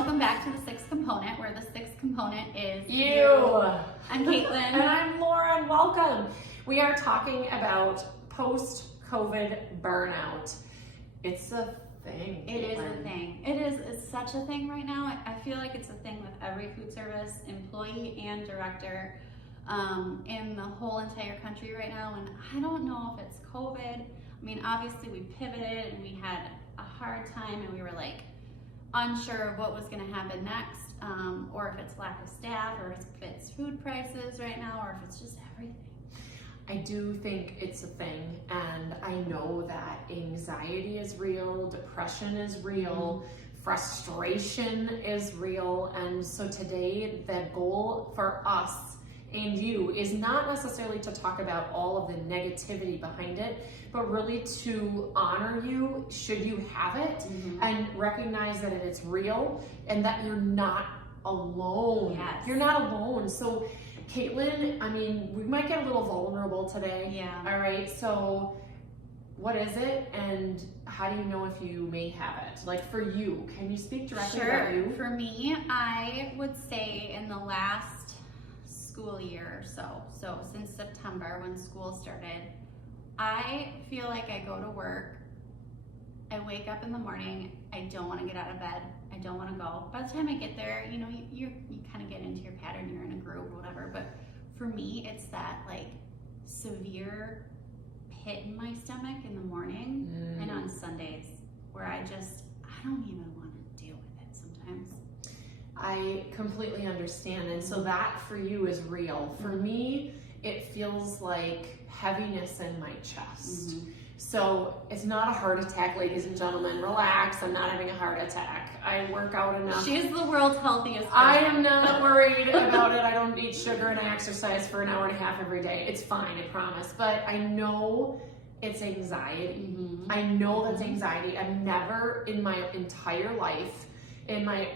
welcome back to the sixth component, where the sixth component is you. I'm Kaitlin. And I'm Laura, and welcome. We are talking about post-COVID burnout. It's a thing. It is a thing. It's such a thing right now. I feel like it's a thing with every food service employee and director in the whole entire country right now. And I don't know if it's COVID. I mean, obviously we pivoted and we had a hard time and we were like unsure of what was going to happen next, or if it's lack of staff, or if it's food prices right now, or if it's just everything. I do think it's a thing, and I know that anxiety is real, depression is real, frustration is real, and so today the goal for us and you is not necessarily to talk about all of the negativity behind it, but really to honor you should you have it, and recognize that it's real and that you're not alone. Yes. You're not alone. So Kaitlin, I mean, we might get a little vulnerable today. Yeah. All right. So what is it, and how do you know if you may have it? Like for you, can you speak directly about you? For me, I would say in the last school year or so since September when school started, I feel like I go to work, I wake up in the morning, I don't want to get out of bed, I don't want to go. By the time I get there, you know, you kind of get into your pattern, you're in a group, whatever. But for me, it's that like severe pit in my stomach in the morning and on Sundays where I don't even want to deal with it sometimes. I completely understand. And so that for you is real. For me, it feels like heaviness in my chest. So it's not a heart attack, ladies and gentlemen. Relax, I'm not having a heart attack. I work out enough. She's the world's healthiest person. I am not worried about it. I don't eat sugar and I exercise for an hour and a half every day. It's fine, I promise. But I know it's anxiety. I know that's anxiety. I've never in my entire life, in my,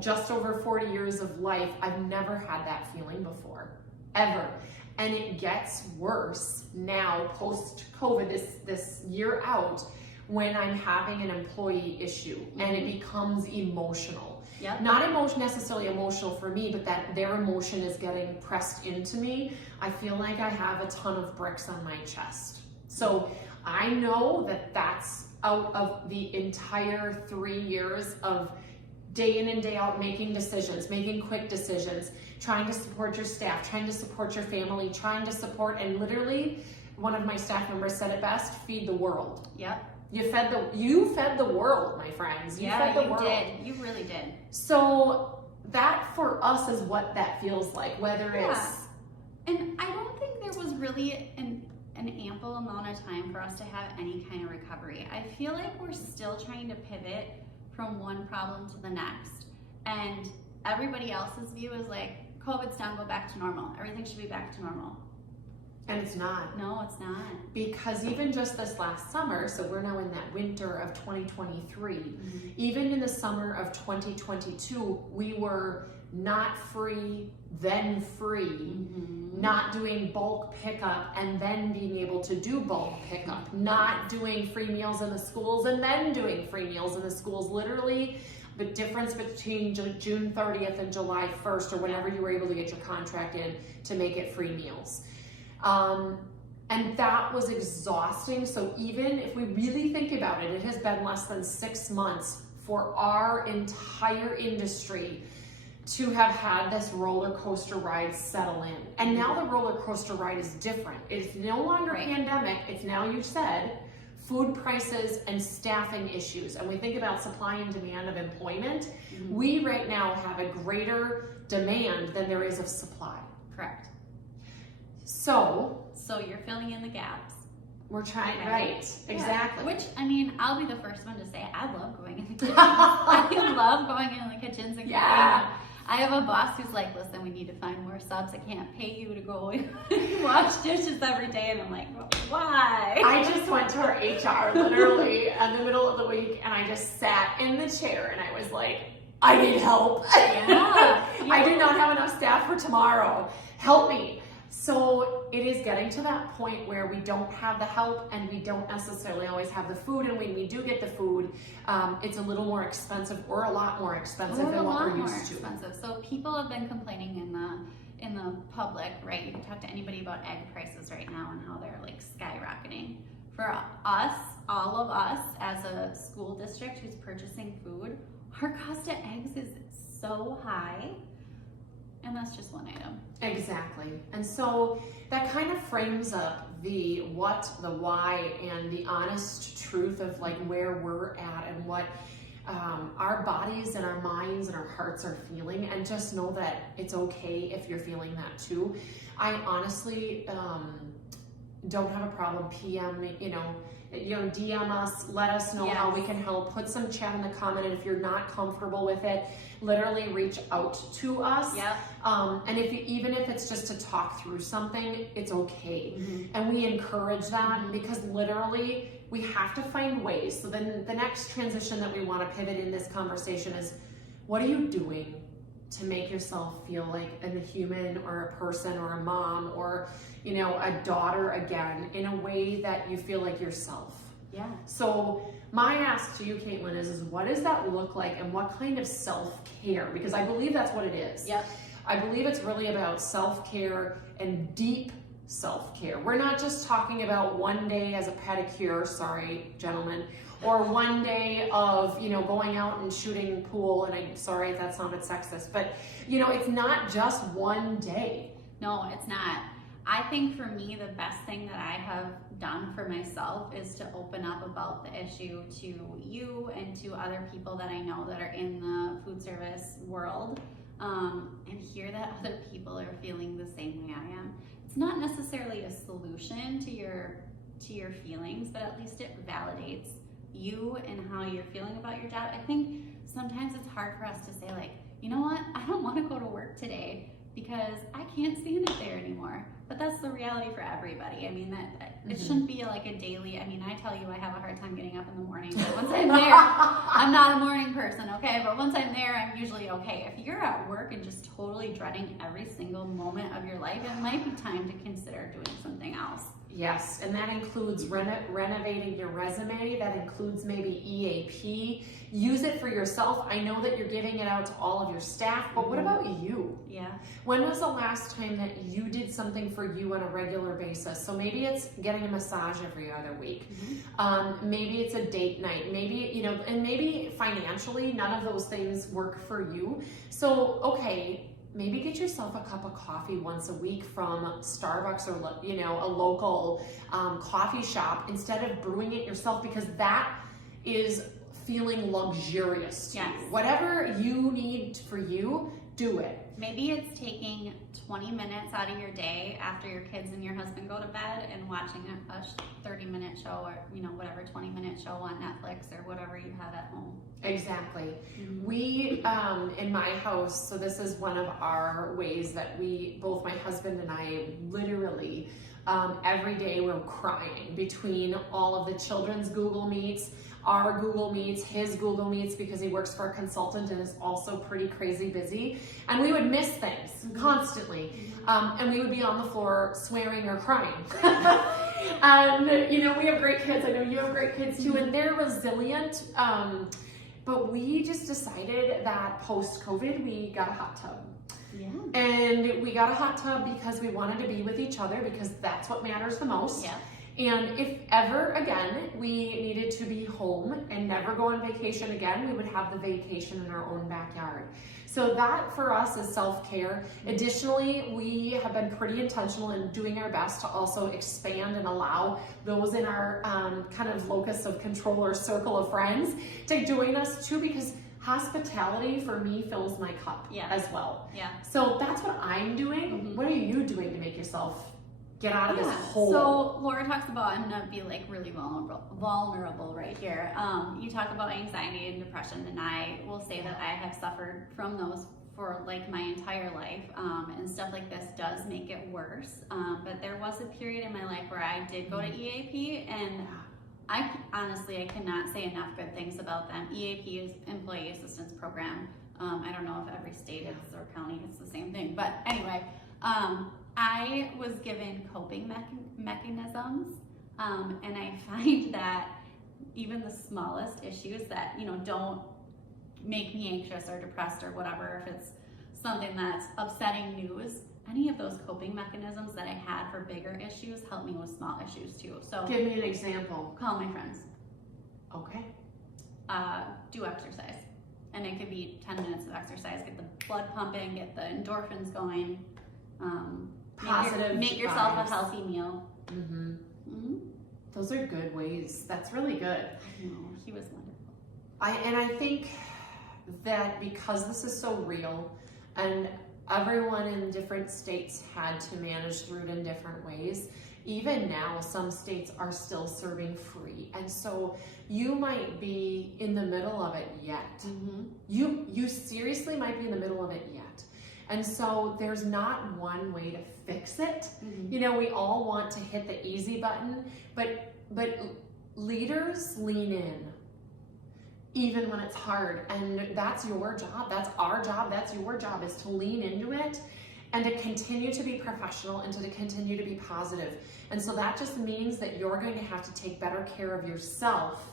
just over 40 years of life, I've never had that feeling before, ever. And it gets worse now post-COVID, this year out, when I'm having an employee issue and it becomes emotional. Yep. Not necessarily emotional for me, but that their emotion is getting pressed into me. I feel like I have a ton of bricks on my chest. So I know that that's out of the entire 3 years of day in and day out making decisions, making quick decisions, trying to support your staff, trying to support your family, trying to support, and literally one of my staff members said it best, feed the world. Yep. You fed the world, my friends. You fed the world. Did. You really did. So that for us is what that feels like, whether it's... And I don't think there was really an ample amount of time for us to have any kind of recovery. I feel like we're still trying to pivot from one problem to the next. And everybody else's view is like, COVID's done, go back to normal. Everything should be back to normal. And it's not. No, it's not. Because even just this last summer, so we're now in that winter of 2023, even in the summer of 2022, we were not free, then free, not doing bulk pickup and then being able to do bulk pickup, not doing free meals in the schools and then doing free meals in the schools. Literally, the difference between June 30th and July 1st, or whenever you were able to get your contract in to make it free meals. And that was exhausting. So even if we really think about it, it has been less than 6 months for our entire industry to have had this roller coaster ride settle in. And now the roller coaster ride is different. It's no longer pandemic. It's now, you said, food prices and staffing issues. And we think about supply and demand of employment. We right now have a greater demand than there is of supply. Correct. So you're filling in the gaps. We're trying, right, exactly. Which, I mean, I'll be the first one to say, I love going in the kitchens. I love going in the kitchens and cooking. I have a boss who's like, listen, we need to find more subs. I can't pay you to go and wash dishes every day. And I'm like, well, why? I just went to our HR literally in the middle of the week, and I just sat in the chair and I was like, I need help. I do not have enough staff for tomorrow. Help me. So it is getting to that point where we don't have the help and we don't necessarily always have the food, and when we do get the food, it's a little more expensive or a lot more expensive than what we're used to. Expensive. So people have been complaining in the public, right? You can talk to anybody about egg prices right now and how they're like skyrocketing. For us, all of us as a school district who's purchasing food, our cost of eggs is so high. And that's just one item. Exactly. And so that kind of frames up the what, the why, and the honest truth of like where we're at and what our bodies and our minds and our hearts are feeling. And just know that it's okay if you're feeling that too. I honestly don't have a problem. PM, DM us, let us know how we can help. Put some chat in the comment, and if you're not comfortable with it, literally reach out to us. Yep. And even if it's just to talk through something, it's okay. And we encourage that because literally we have to find ways. So then the next transition that we want to pivot in this conversation is, what are you doing to make yourself feel like a human or a person or a mom or a daughter again in a way that you feel like yourself? Yeah. So my ask to you, Kaitlin, is what does that look like, and what kind of self-care? Because I believe that's what it is. Yep. I believe it's really about self-care and deep self-care. We're not just talking about one day as a pedicure, sorry, gentlemen, or one day of, going out and shooting pool, and I'm sorry if that sounded sexist, but, it's not just one day. No, it's not. I think for me, the best thing that I have done for myself is to open up about the issue to you and to other people that I know that are in the food service world, and hear that other people are feeling the same way I am. It's not necessarily a solution to your feelings, but at least it validates you and how you're feeling about your job. I think sometimes it's hard for us to say like, you know what, I don't want to go to work today because I can't stand it there anymore. But that's the reality for everybody. I mean, that it shouldn't be like a daily, I tell you I have a hard time getting up in the morning, but once I'm there, I'm not a morning person, okay? But once I'm there, I'm usually okay. If you're at work and just totally dreading every single moment of your life, it might be time to consider doing something else. Yes, and that includes renovating your resume. That includes maybe EAP. Use it for yourself. I know that you're giving it out to all of your staff, but what about you? Yeah. When was the last time that you did something for you on a regular basis? So maybe it's getting a massage every other week. Maybe it's a date night. Maybe, and maybe financially, none of those things work for you. So, okay, maybe get yourself a cup of coffee once a week from Starbucks or, a local coffee shop instead of brewing it yourself, because that is feeling luxurious to you. Whatever you need for you, do it. Maybe it's taking 20 minutes out of your day after your kids and your husband go to bed and watching a 30-minute show or, whatever 20-minute show on Netflix or whatever you have at home. Exactly. We, in my house, so this is one of our ways that both my husband and I literally, every day we're crying between all of the children's Google Meets, our Google Meets, his Google Meets, because he works for a consultant and is also pretty crazy busy. And we would miss things constantly. And we would be on the floor swearing or crying. And, we have great kids. I know you have great kids too, and they're resilient. But we just decided that post-COVID, we got a hot tub. Yeah. And we got a hot tub because we wanted to be with each other, because that's what matters the most. Yeah. And if ever again we needed to be home and never go on vacation again, we would have the vacation in our own backyard. So that for us is self-care. Additionally, we have been pretty intentional in doing our best to also expand and allow those in our kind of locus of control or circle of friends to join us too, because hospitality for me fills my cup as well. Yeah. So that's what I'm doing. What are you doing to make yourself get out of this hole? So Laura talks about, I'm gonna be like really vulnerable right here. You talk about anxiety and depression, and I will say that I have suffered from those for like my entire life, and stuff like this does make it worse. But there was a period in my life where I did go to EAP, and I cannot say enough good things about them. EAP is Employee Assistance Program. I don't know if every state is or county it's the same thing, but anyway, I was given coping mechanisms, and I find that even the smallest issues that, don't make me anxious or depressed or whatever, if it's something that's upsetting news, any of those coping mechanisms that I had for bigger issues help me with small issues too. So Give me an example. call my friends. Okay. Do exercise. And it could be 10 minutes of exercise, get the blood pumping, get the endorphins going. Positive Make yourself vibes. a healthy meal. Mm-hmm. Those are good ways. That's really good. I know, he was wonderful. I think that because this is so real and everyone in different states had to manage through it in different ways, even now some states are still serving free, and so you might be in the middle of it yet. You seriously might be in the middle of it yet, and so there's not one way to fix it. We all want to hit the easy button, but leaders lean in even when it's hard, and that's your job, that's our job, that's your job, is to lean into it and to continue to be professional and to continue to be positive. And so that just means that you're going to have to take better care of yourself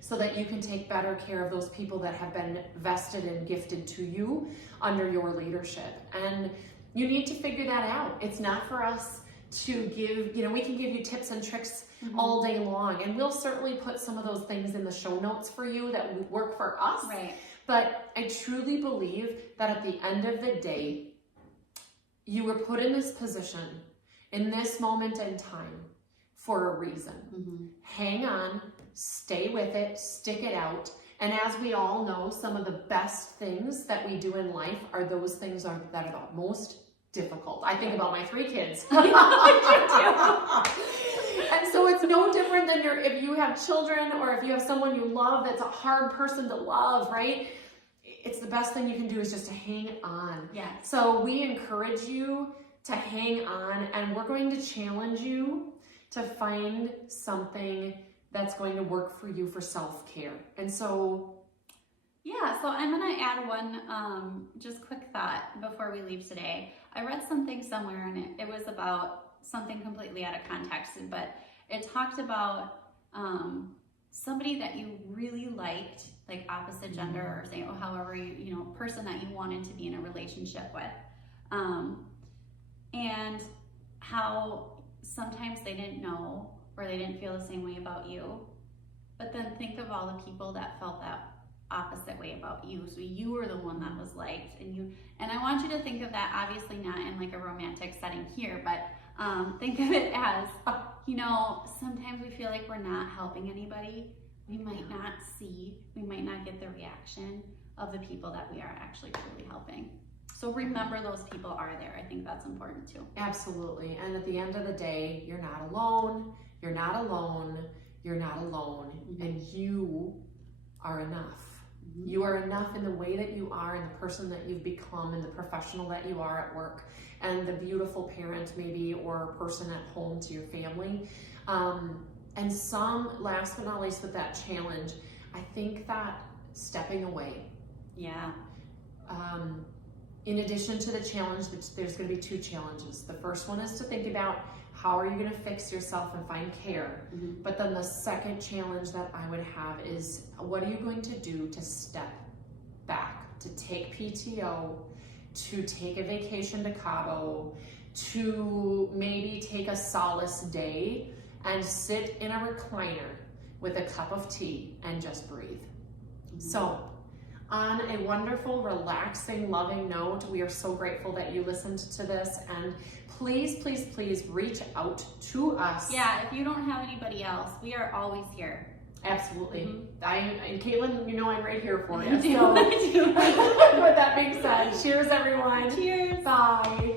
so that you can take better care of those people that have been vested and gifted to you under your leadership. And you need to figure that out. It's not for us to give, we can give you tips and tricks all day long, and we'll certainly put some of those things in the show notes for you that would work for us. Right. But I truly believe that at the end of the day, you were put in this position, in this moment in time, for a reason. Hang on, stay with it, stick it out. And as we all know, some of the best things that we do in life are those things that are the most difficult. I think about my 3 kids. And so it's no different than if you have children or if you have someone you love that's a hard person to love, right? It's the best thing you can do is just to hang on. Yeah. So we encourage you to hang on, and we're going to challenge you to find something that's going to work for you for self-care. And so so I'm gonna add one just quick thought before we leave today. I read something somewhere, and it was about something completely out of context, but it talked about somebody that you really liked, like opposite gender, or say, however person that you wanted to be in a relationship with, and how sometimes they didn't know or they didn't feel the same way about you. But then think of all the people that felt that opposite way about you. So you were the one that was liked, and I want you to think of that, obviously not in like a romantic setting here, but think of it as, sometimes we feel like we're not helping anybody. We might not get the reaction of the people that we are actually truly helping. So remember those people are there. I think that's important too. Absolutely. And at the end of the day, you're not alone. You're not alone. You're not alone. And you are enough. You are enough in the way that you are, and the person that you've become, and the professional that you are at work, and the beautiful parent maybe, or person at home to your family. And last but not least with that challenge, I think that stepping away. Yeah. In addition to the challenge, there's going to be 2 challenges. The first one is to think about how are you going to fix yourself and find care. But then the second challenge that I would have is, what are you going to do to step back, to take PTO, to take a vacation to Cabo, to maybe take a solace day and sit in a recliner with a cup of tea and just breathe. So, on a wonderful, relaxing, loving note, we are so grateful that you listened to this, and please, please, please reach out to us. Yeah, if you don't have anybody else, we are always here. Absolutely. And Kaitlin, I'm right here for you. I do. So, I do. with that being said, cheers everyone. Cheers. Bye.